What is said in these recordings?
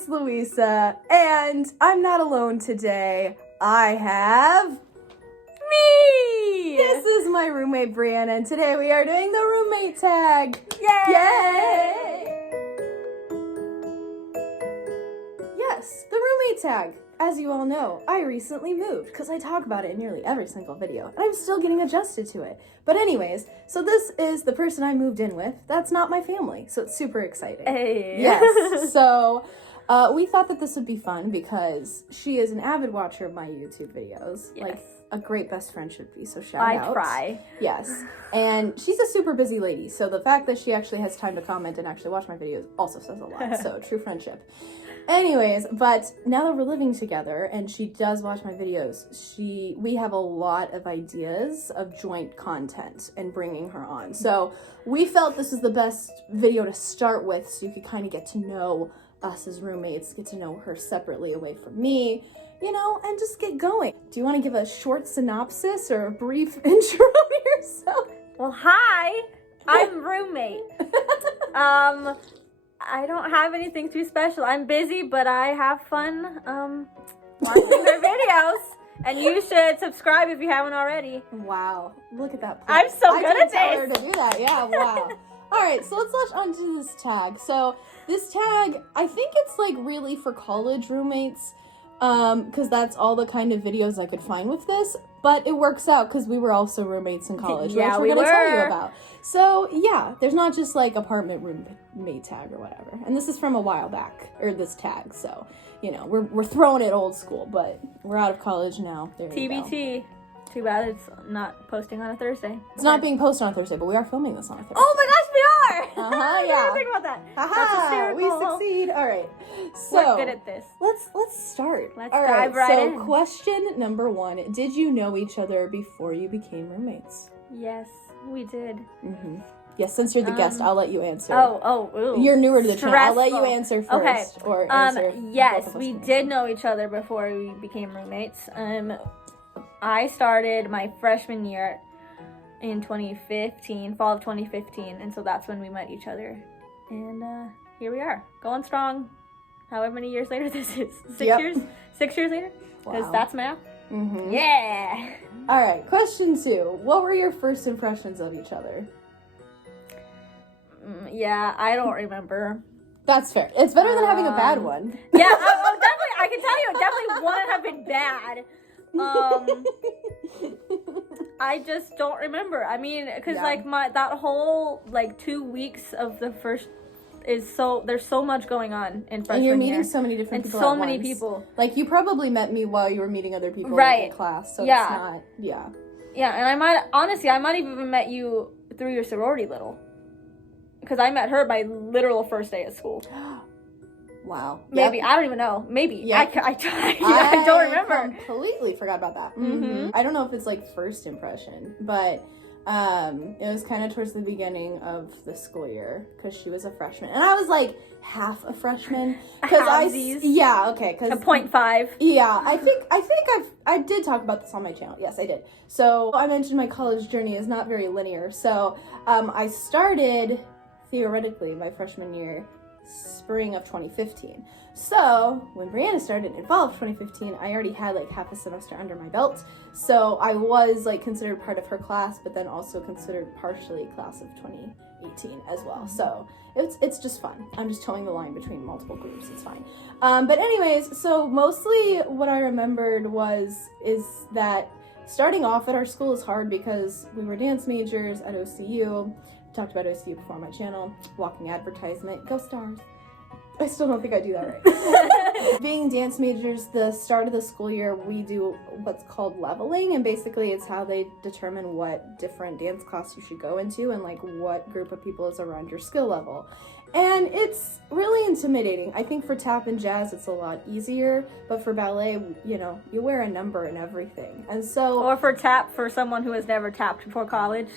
it's Louisa, and I'm not alone today. I have... me! This is my roommate, Brianna, and today we are doing the roommate tag. Yay! Yay! Yes, the roommate tag. As you all know, I recently moved, because I talk about it in nearly every single video, and I'm still getting adjusted to it. But anyways, so this is the person I moved in with. That's not my family, so it's super exciting. Hey. Yes, so we thought that this would be fun because she is an avid watcher of my YouTube videos. Yes. Like a great best friend should be, so shout out. I try. Yes, and she's a super busy lady, so the fact that she actually has time to comment and actually watch my videos also says a lot, so true friendship. Anyways, but now that we're living together and she does watch my videos, we have a lot of ideas of joint content and bringing her on. So we felt this is the best video to start with so you could kind of get to know us as roommates, get to know her separately away from me, you know, and just get going. Do you want to give a short synopsis or a brief intro to yourself? Well, hi, I'm roommate. I don't have anything too special. I'm busy, but I have fun watching her videos. And you should subscribe if you haven't already. Wow, look at that. I'm so good at I didn't tell this. her to do that. Yeah, wow. All right, so let's launch onto this tag. So this tag, I think it's like really for college roommates, because that's all the kind of videos I could find with this. But it works out because we were also roommates in college, Yeah, which we're going to tell you were. about. So yeah, there's not just like apartment roommate tag or whatever. And this is from a while back, or this tag. So, you know, we're throwing it old school, but we're out of college now. There you go. TBT. Too bad it's not posting on a Thursday. It's not being posted on Thursday, but we are filming this on a Thursday. Oh my gosh, we are! Uh-huh, I yeah. didn't think about that. That's Haha, hysterical. we succeed. All right, so We're good at this. let's start. Let's All dive right so in. question number 1: did you know each other before you became roommates? Yes, we did. Mm-hmm. Yes, since you're the guest, I'll let you answer. Ooh. You're newer to the channel. I'll let you Stressful. answer Okay. first, or answer. Yes, both of us we can did answer. know each other before we became roommates. I started my freshman year in 2015, fall of 2015, and so that's when we met each other. And here we are, going strong. However many years later this is. 6 Yep. years? 6 years later? Because Wow. that's math. Mm-hmm. Yeah. All right, question 2: what were your first impressions of each other? Yeah, I don't remember. That's fair. It's better than having a bad one. Yeah, definitely. I can tell you, it definitely wouldn't have been bad. I just don't remember. I mean, because Yeah. like that whole like 2 weeks of the first is there's so much going on in freshman And you're year. meeting so many different And people so at many once. people. Like, you probably met me while you were meeting other people Right. in class, so Yeah. it's not, yeah. Yeah, and I might have even met you through your sorority little. Because I met her my literal first day at school. Wow. Maybe. Yep. I don't even know. Maybe. Yep. I don't remember. Completely forgot about that. Mhm. I don't know if it's like first impression, but it was kind of towards the beginning of the school year because she was a freshman and I was like half a freshman because A 0.5. Yeah, I think I did talk about this on my channel. Yes, I did. So I mentioned my college journey is not very linear. So I started theoretically my freshman year spring of 2015. So when Brianna started in fall of 2015, I already had like half a semester under my belt. So I was like considered part of her class, but then also considered partially class of 2018 as well. So it's just fun. I'm just towing the line between multiple groups. It's fine. But anyways, so mostly what I remembered is that starting off at our school is hard because we were dance majors at OCU. Talked about OCU before on my channel. Walking advertisement. Go Stars. I still don't think I do that right. Being dance majors, the start of the school year, we do what's called leveling, and basically it's how they determine what different dance class you should go into and like what group of people is around your skill level. And it's really intimidating. I think for tap and jazz it's a lot easier, but for ballet, you know, you wear a number and everything. And so Or for tap for someone who has never tapped before college.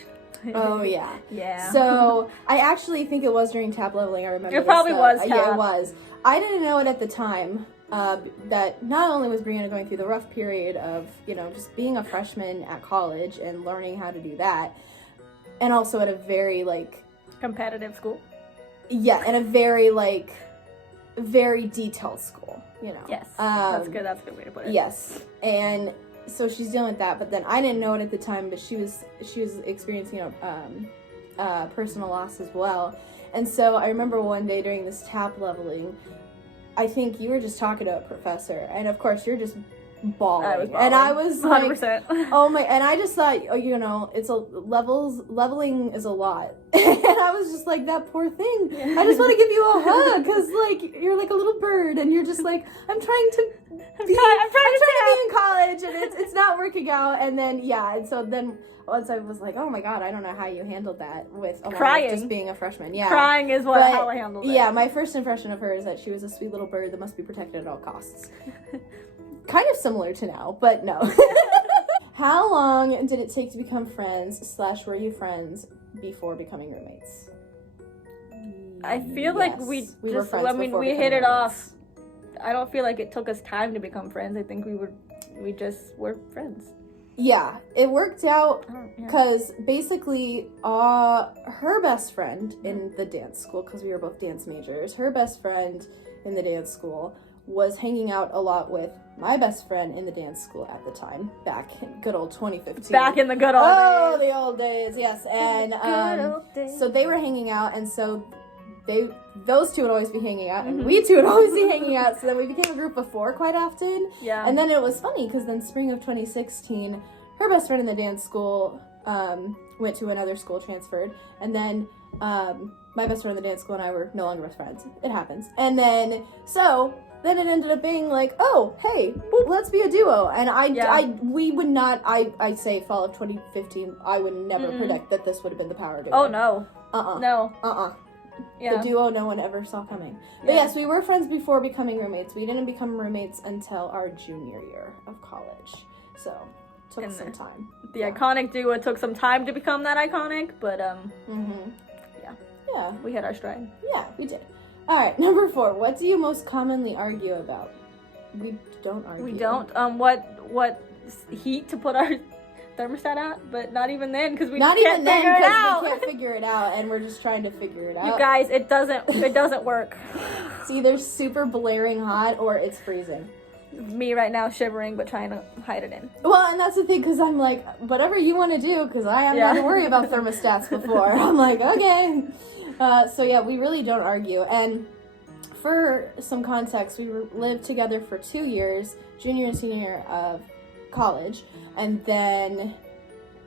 Oh, yeah. Yeah. So, I actually think it was during tap leveling, I remember. It probably was Yeah, tap. it was. I didn't know it at the time, that not only was Brianna going through the rough period of, you know, just being a freshman at college and learning how to do that, and also at a very, like... competitive school. Yeah, and a very, like... very detailed school, you know. Yes, that's good. That's a good way to put it. Yes, and so she's dealing with that. But then I didn't know it at the time, but she was experiencing personal loss as well. And so I remember one day during this tap leveling, I think you were just talking to a professor, and of course you're just bawling. And I was 100%. like, oh my, and I just thought, oh, you know, it's leveling is a lot. And I was just like, that poor thing. I just want to give you a hug, because like you're like a little bird, and you're just like, I'm trying to be in college, and it's not working out. And then and so then once I was like, oh my god, I don't know how you handled that with crying, just being a freshman. Yeah, crying is how I handled it. Yeah, my first impression of her is that she was a sweet little bird that must be protected at all costs. Kind of similar to now, but no. How long did it take to become friends / were you friends before becoming roommates? I feel like we hit it off. I don't feel like it took us time to become friends. I think we just were friends. Yeah, it worked out because basically her best friend in the dance school, because we were both dance majors, her best friend in the dance school was hanging out a lot with my best friend in the dance school at the time, back in good old 2015. Back in the good old days. Oh, the old days, yes. And so they were hanging out, and so those two would always be hanging out, and we two would always be hanging out, so then we became a group of 4 quite often. Yeah. And then it was funny, because then spring of 2016, her best friend in the dance school went to another school, transferred, and then my best friend in the dance school and I were no longer best friends. It happens. And then, then it ended up being like, oh, hey, let's be a duo. And I say fall of 2015, I would never predict that this would have been the power duo. Oh, no. No. Yeah. The duo no one ever saw coming. But yes, we were friends before becoming roommates. We didn't become roommates until our junior year of college. So, took some time. The iconic duo took some time to become that iconic, but, yeah. We hit our stride. Yeah, we did. All right, number 4. What do you most commonly argue about? We don't argue. We don't. What heat to put our thermostat at? But not even then, because we can't figure it out, and we're just trying to figure it out. You guys, it doesn't work. It's either super blaring hot or it's freezing. Me right now shivering, but trying to hide it in. Well, and that's the thing, because I'm like, whatever you want to do, because I haven't had to worry about thermostats before. I'm like, okay. We really don't argue. And for some context, we lived together for 2 years, junior and senior year of college, and then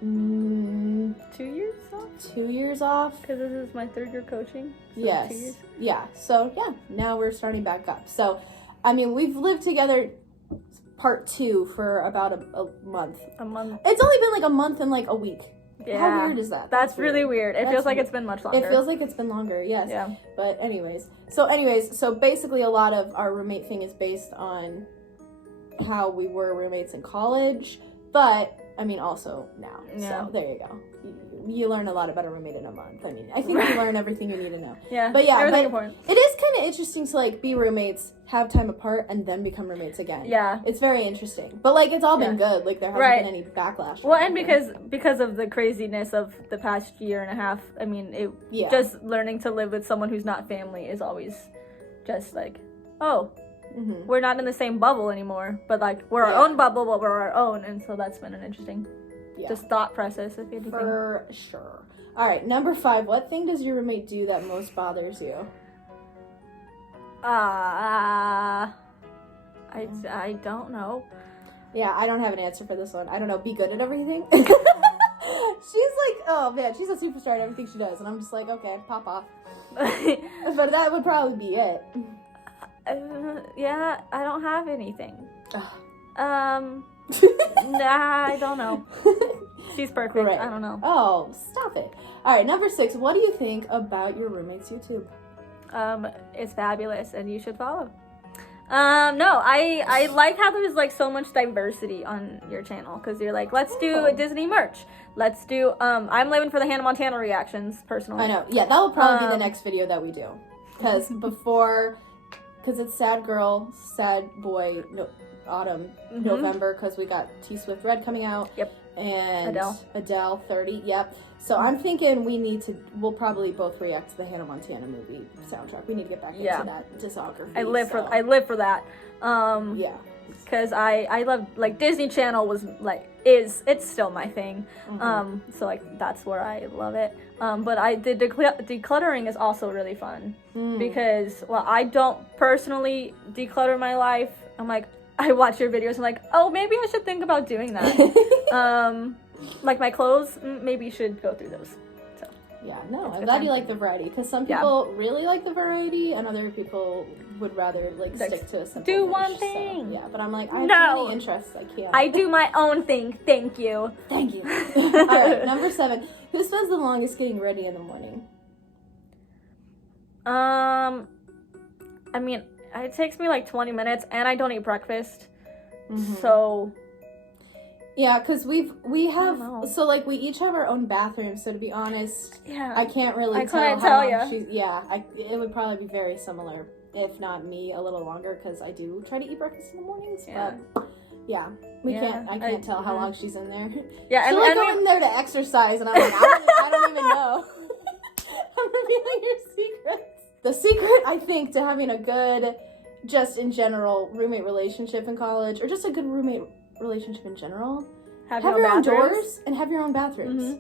2 years off? 2 years off. Because this is my 3rd year coaching. So yes. 2 years. Yeah. So, now we're starting back up. So, I mean, we've lived together part 2 for about a month. A month. It's only been like a month and like a week. Yeah. How weird is that? That's really weird. It feels like it's been much longer. It feels like it's been longer, yes. Yeah. But so basically a lot of our roommate thing is based on how we were roommates in college, but I mean also now. Yeah. So there you go. You learn a lot about a roommate in a month. I mean, I think you learn everything you need to know. Yeah. But yeah, everything important. It is kind of interesting to like be roommates, have time apart, and then become roommates again. Yeah. It's very interesting. But like it's all been good. Like there hasn't been any backlash. Well, and because of the craziness of the past year and a half, I mean, just learning to live with someone who's not family is always just like, we're not in the same bubble anymore, but like we're our own bubble, but we're our own, and so that's been an interesting just thought process, if anything. For sure. All right, number 5. What thing does your roommate do that most bothers you? I don't know. Yeah, I don't have an answer for this one. I don't know. Be good at everything. She's like, oh man, she's a superstar at everything she does, and I'm just like, okay, pop off. But that would probably be it. Yeah, I don't have anything. Nah, I don't know. She's perfect. Right. I don't know. Oh, stop it. All right, number 6. What do you think about your roommate's YouTube? It's fabulous, and you should follow. No, I like how there's like so much diversity on your channel, because you're like, let's do Disney merch. Let's do, I'm living for the Hannah Montana reactions, personally. I know. Yeah, that will probably be the next video that we do. Because it's sad girl, sad boy, autumn, November, because we got T-Swift Red coming out. Yep. And Adele 30, yep. So I'm thinking we'll probably both react to the Hannah Montana movie soundtrack. We need to get back into that discography. I live for that. Yeah. Because I love, like, Disney Channel was, like, it's still my thing. So, like, that's where I love it. But the decluttering is also really fun. Because, well, I don't personally declutter my life. I'm like, I watch your videos, I'm like, oh, maybe I should think about doing that. Like, my clothes, maybe you should go through those. So yeah, no, I'm glad you like the variety, because some people really like the variety, and other people would rather, like, stick to a simple do niche, one thing. So, yeah, but I'm like, I have too many interests, I can't. I do my own thing, thank you. Thank you. All right, number 7. Who spends the longest getting ready in the morning? I mean, it takes me like 20 minutes, and I don't eat breakfast, so... Yeah, because we have, so, like, we each have our own bathroom, so to be honest, I can't really tell how long she's, it would probably be very similar, if not me, a little longer, because I do try to eat breakfast in the mornings, but, I can't tell how long she's in there. Yeah, she'll, like, go in there to exercise, and I'm like, I don't even know. I'm revealing your secrets. The secret, I think, to having a good, just in general, roommate relationship in college, or just a good roommate relationship in general, have your own doors and have your own bathrooms.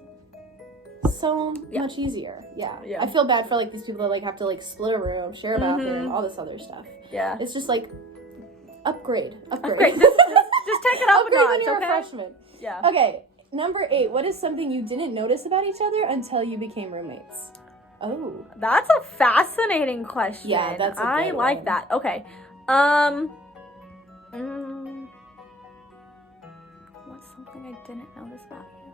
So much easier. Yeah. I feel bad for, like, these people that, like, have to, like, split a room, share a bathroom, all this other stuff. Yeah, it's just like upgrade. Just take it up a notch. When you're a freshman. Yeah. Okay, number 8. What is something you didn't notice about each other until you became roommates? Oh, that's a fascinating question. Yeah, that's a good I like one. that. Okay. What's something I didn't notice about you?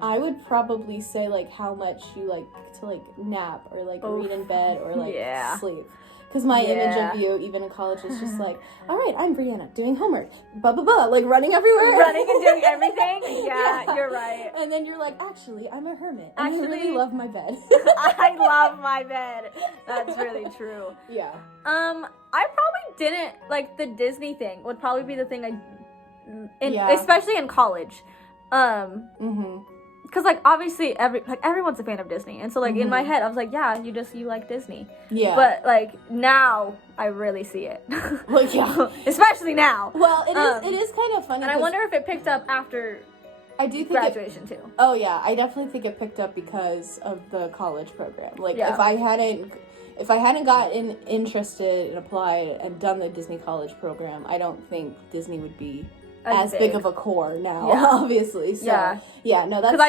I would probably say, like, how much you like to, like, nap or, like, read in bed or, like, sleep. Because my image of you, even in college, is just like, all right, I'm Brianna, doing homework, like, running everywhere. Running and doing everything? Yeah, you're right. And then you're like, actually, I'm a hermit. And I really love my bed. I love my bed. That's really true. Yeah. I probably didn't, like, the Disney thing would probably be the thing especially in college. Because, like, obviously, everyone's a fan of Disney. And so, like, in my head, I was like, yeah, you like Disney. Yeah. But, like, now, I really see it. Well, yeah. Especially now. Well, it is kind of funny. And I wonder if it picked up after graduation, too. Oh, yeah. I definitely think it picked up because of the college program. Like, if I hadn't gotten interested and applied and done the Disney college program, I don't think Disney would be as big of a core now, obviously. So, no, that's because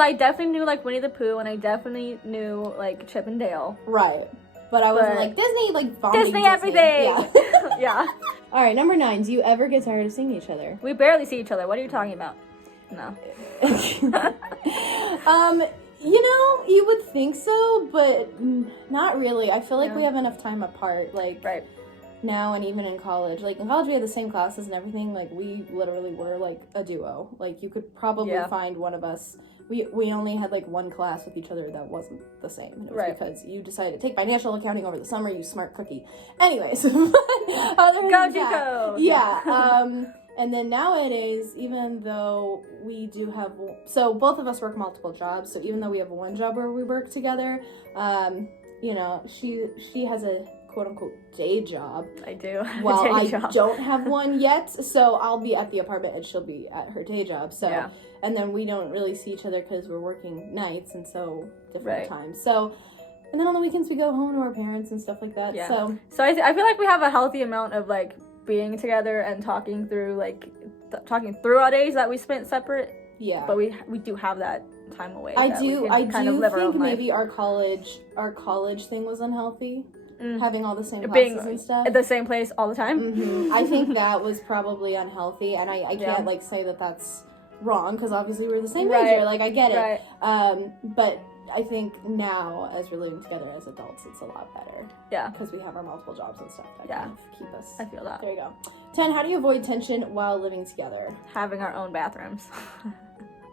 I definitely knew, like, Winnie the Pooh, and I definitely knew, like, Chip and Dale. Right. But I wasn't like, Disney, like, vomiting Disney everything! Yeah. All right, number 9. Do you ever get tired of seeing each other? We barely see each other. What are you talking about? No. You would think so, but not really. I feel like we have enough time apart, like, now and even in college. Like, in college we had the same classes and everything. Like, we literally were, like, a duo. Like, you could probably find one of us. We only had, like, one class with each other that wasn't the same. And it was because you decided to take financial accounting over the summer, you smart cookie. Anyways. Other than that, yeah. And then nowadays, even though we do have, so both of us work multiple jobs, so even though we have one job where we work together, she has a quote-unquote day job. I do. Well, I don't have one yet, so I'll be at the apartment and she'll be at her day job. So, and then we don't really see each other because we're working nights and so different times. So, and then on the weekends we go home to our parents and stuff like that. Yeah. So I feel like we have a healthy amount of, like, being together and talking through, like, talking through our days that we spent separate. Yeah. But we do have that time away. I do think maybe our college thing was unhealthy. Having all the same classes and stuff. At the same place all the time. I think that was probably unhealthy, and I can't, like, say that that's wrong, because obviously we're the same major, like, I get it. But I think now, as we're living together as adults, it's a lot better. Yeah. Because we have our multiple jobs and stuff that kind of keep us. I feel that. There you go. 10, how do you avoid tension while living together? Having our own bathrooms.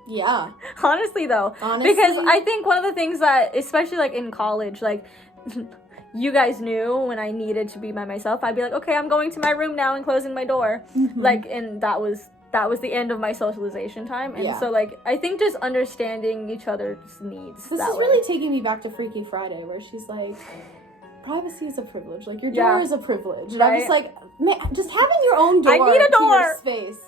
Yeah. Honestly, though. Because I think one of the things that, especially, like, in college, like, you guys knew when I needed to be by myself, I'd be like, okay, I'm going to my room now and closing my door. Like, and that was that was the end of my socialization time. And so, like, I think just understanding each other's needs. This is really taking me back to Freaky Friday, where she's like, privacy is a privilege. Like, your door is a privilege. And I'm just like, man, just having your own door. I need a door. To your space.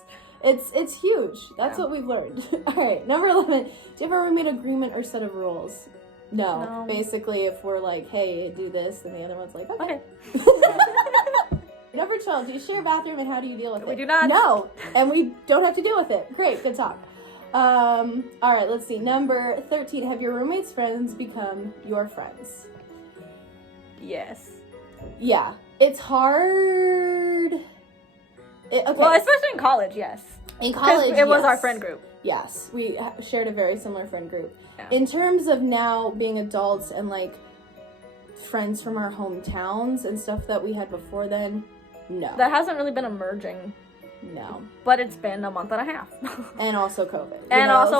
It's huge. That's what we've learned. All right, number 11. Do you have a roommate agreement or set of rules? No. Basically, if we're like, hey, do this, then the other one's like, okay. Number 12. Do you share a bathroom and how do you deal with it? We do not. No, and we don't have to deal with it. Great, good talk. All right, let's see. Number 13. Have your roommate's friends become your friends? Yes. Yeah, it's hard. Well, especially in college, yes. In college, it was our friend group. Yes, we shared a very similar friend group. Yeah. In terms of now being adults and like friends from our hometowns and stuff that we had before then, no. That hasn't really been emerging. No. But it's been a month and a half. And also COVID.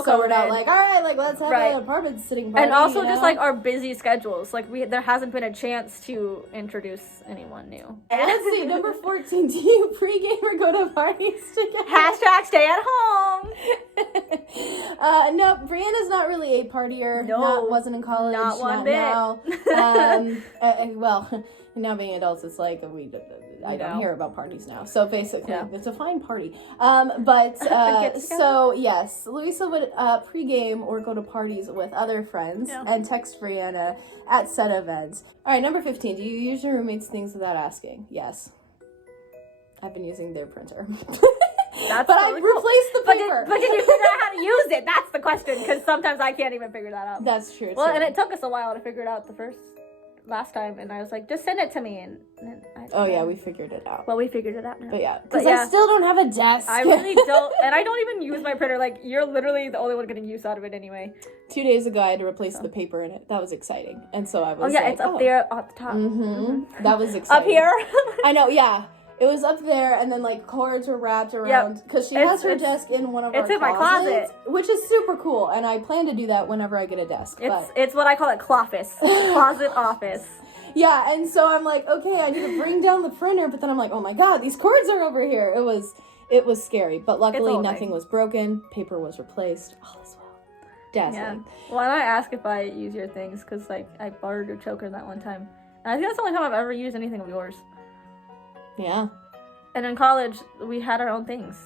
So we're not like, all right, like let's have an apartment sitting party. And also just like our busy schedules. Like there hasn't been a chance to introduce anyone new. Let's see, number 14. Do you pregame or go to parties together? # stay at home. No, Brianna's not really a partier. No. Wasn't in college. Not one bit. Now. Well, now being adults, it's like I don't hear about parties now. So basically, it's a fine party. So yes, Louisa would pregame or go to parties with other friends and text Brianna at said events. All right, number 15. Do you use your roommate's things without asking? Yes. I've been using their printer. But I replaced the paper. But did you figure out how to use it? That's the question, because sometimes I can't even figure that out. That's true. Well, and it took us a while to figure it out last time, and I was like, just send it to me, and we figured it out. Well, we figured it out now. But because I still don't have a desk. I really don't, and I don't even use my printer. Like, you're literally the only one getting use out of it anyway. 2 days ago, I had to replace the paper in it. That was exciting, and so I was it's up there at the top. Mm-hmm. That was exciting. Up here? I know, yeah. It was up there, and then like cords were wrapped around because she has her desk in one of our closets. It's in my closet, which is super cool, and I plan to do that whenever I get a desk. It's what I call a cloffice, closet office. Yeah, and so I'm like, okay, I need to bring down the printer, but then I'm like, oh my god, these cords are over here. It was scary, but luckily nothing was broken. Paper was replaced. All is well. Dazzling. Yeah. Well, and I ask if I use your things because like I borrowed your choker that one time, and I think that's the only time I've ever used anything of yours. Yeah. And in college, we had our own things.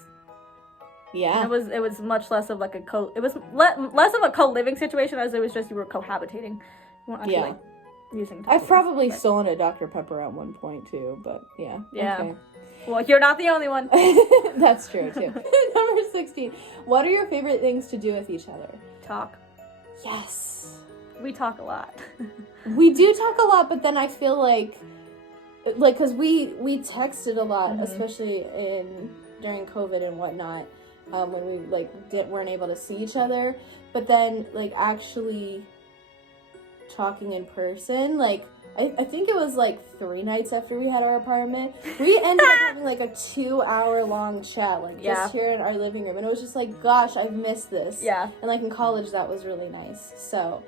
Yeah. And it was much less of like less of a co-living situation as it was just you were cohabitating. You weren't actually, like, using I've probably stolen a Dr. Pepper at one point too, but yeah. Yeah. Okay. Well, you're not the only one. That's true too. Number 16. What are your favorite things to do with each other? Talk. Yes. We talk a lot. We do talk a lot, but then I feel like because we texted a lot, especially during COVID and whatnot, when we like weren't able to see each other. But then like actually talking in person, like I think it was like 3 nights after we had our apartment, we ended up having like a 2-hour-long chat, like just here in our living room, and it was just like, gosh, I've missed this. Yeah. And like in college, that was really nice. So.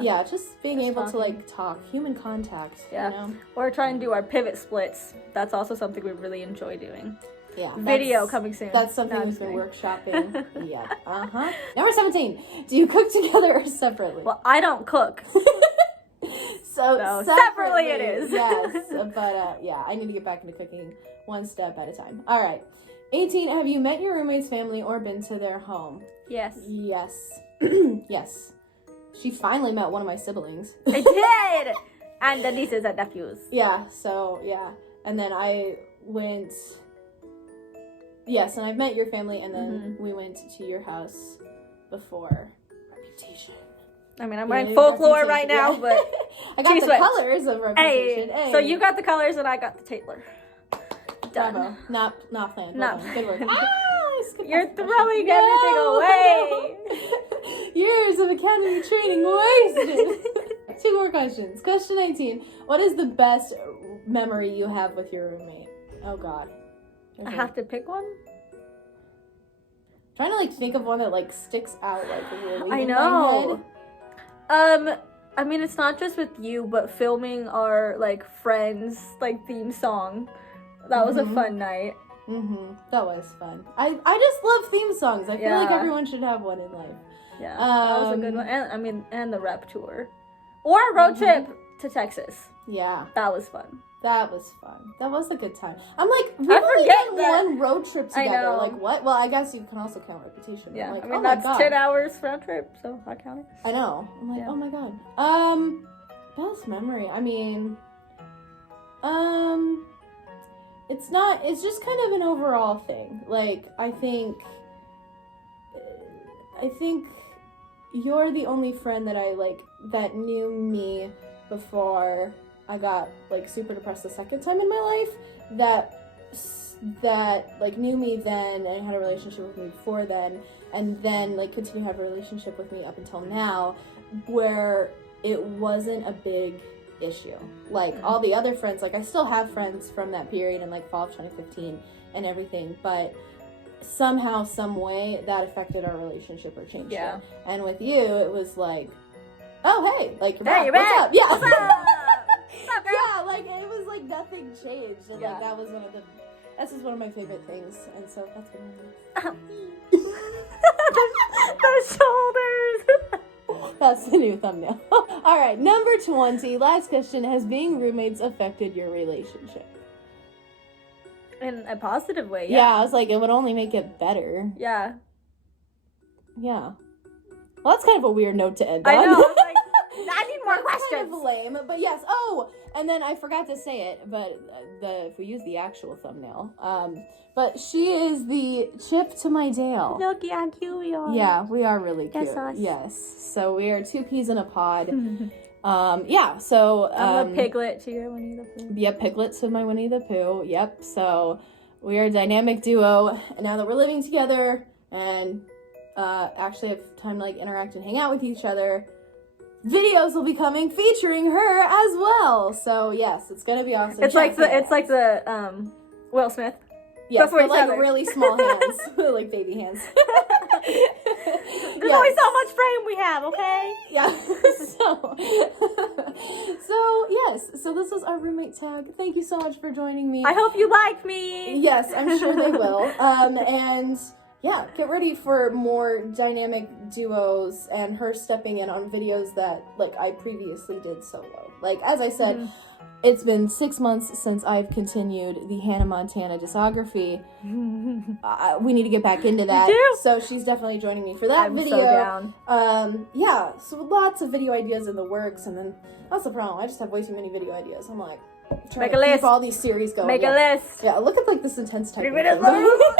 Yeah, just being able to like talk, human contact. Yeah, you know? Or trying to do our pivot splits. That's also something we really enjoy doing. Yeah, video coming soon. That's something we've been workshopping. Yeah. Number 17. Do you cook together or separately? Well, I don't cook. so separately it is. Yes, but yeah, I need to get back into cooking one step at a time. All right. 18. Have you met your roommate's family or been to their home? Yes. Yes. Yes. She finally met one of my siblings. I did! And the nieces and nephews. Yeah, so, yeah. And then I went... Yes, and I've met your family, and then we went to your house before. Reputation. I mean, I'm wearing folklore right now, but... I got the colors of Reputation. Hey, so you got the colors, and I got the Taylor. Done. Bravo. Not planned. Good work. You're throwing everything away. Years of academy training wasted. 2 more questions. Question 19. What is the best memory you have with your roommate? Oh God. I have to pick one? Trying to like think of one that like sticks out like really I in know. my head. I mean, it's not just with you, but filming our like Friends like theme song. That was a fun night. That was fun. I just love theme songs. I feel like Yeah. everyone should have one in life. Yeah, that was a good one. And the rep tour. Or a road trip to Texas. Yeah. That was fun. That was fun. That was a good time. I'm like, we only forget done that- one road trip I together. know. Like, what? Well, I guess you can also count repetition. Yeah, I'm like, I mean, oh my that's God. 10 hours round trip, so I count it. I know. I'm like, Yeah. oh my God. Best memory. I mean, it's just kind of an overall thing. Like, I think you're the only friend that that knew me before I got, like, super depressed the second time in my life, that like, knew me then and had a relationship with me before then, and then, like, continue to have a relationship with me up until now, where it wasn't a big issue. Like, all the other friends, like, I still have friends from that period in, like, fall of 2015 and everything, but somehow, some way, that affected our relationship or changed Yeah. it. And with you, it was like, oh, hey, like, you're Hey, back. you're What's back. up? Yeah. What's up? What's up, girl? Yeah, like, it was like nothing changed. And, like, that was this is one of my favorite things. And so that's what I'm Those shoulders. That's the new thumbnail. All right, number 20. Last question. Has being roommates affected your relationship? In a positive way, Yeah, I was like, it would only make it better. Yeah. Yeah. Well, that's kind of a weird note to end on. I know. I was like, I need more That's questions. kind of lame, but yes. Oh, and then I forgot to say it, but if we use the actual thumbnail, but she is the Chip to my Dale. Look how cute we are. Yeah, we are really cute. That's us. Yes. So we are two peas in a pod. Yeah. So I'm a piglet to your Winnie the Pooh. Yep, Piglet to my Winnie the Pooh. Yep. So we are a dynamic duo, and now that we're living together and actually have time to, like, interact and hang out with each other, videos will be coming featuring her as well. So yes, it's gonna be awesome. It's like the Will Smith. yes, before but, each like, other. really small hands, like baby hands. There's only so much frame we have, okay? Yeah. So yes. So this was our roommate tag. Thank you so much for joining me. I hope you like me. Yes, I'm sure they will. And yeah, get ready for more dynamic duos and her stepping in on videos that, like, I previously did solo. Like, as I said, it's been 6 months since I've continued the Hannah Montana discography. We need to get back into that. We do. So she's definitely joining me for that I'm video. so down. Yeah, so lots of video ideas in the works, and then that's the problem. I just have way too many video ideas. I'm like, trying Make to a list. keep all these series going. Make Yeah. a list. Yeah, look at, like, this intense typing. 3 minutes thing. long.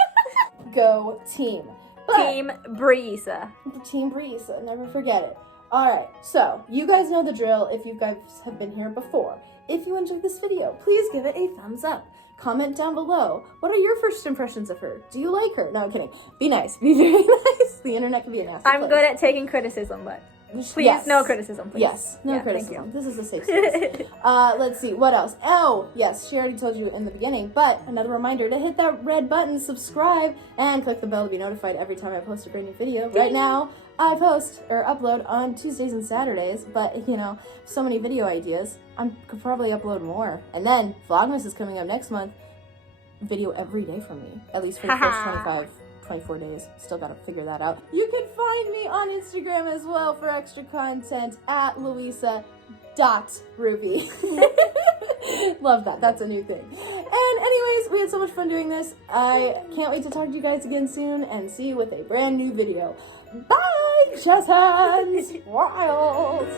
Go team. But, Team Brianna. Team Brianna, never forget it. Alright, so you guys know the drill if you guys have been here before. If you enjoyed this video, please give it a thumbs up. Comment down below. What are your first impressions of her? Do you like her? No, I'm kidding. Be nice. Be very nice. The internet can be a nasty I'm place. good at taking criticism, but please, Yes. no criticism, please. Yes, no Yeah, thank criticism. This is a safe space. Let's see, what else? Oh, yes, she already told you in the beginning, but another reminder to hit that red button, subscribe, and click the bell to be notified every time I post a brand new video. Right now, I post or upload on Tuesdays and Saturdays, but, you know, so many video ideas. I could probably upload more. And then, Vlogmas is coming up next month. Video every day from me, at least for the first 24 days. Still gotta figure that out. You can find me on Instagram as well for extra content at Louisa.Ruby. Love that. That's a new thing. And anyways, we had so much fun doing this. I can't wait to talk to you guys again soon and see you with a brand new video. Bye, jazz hands. Wild.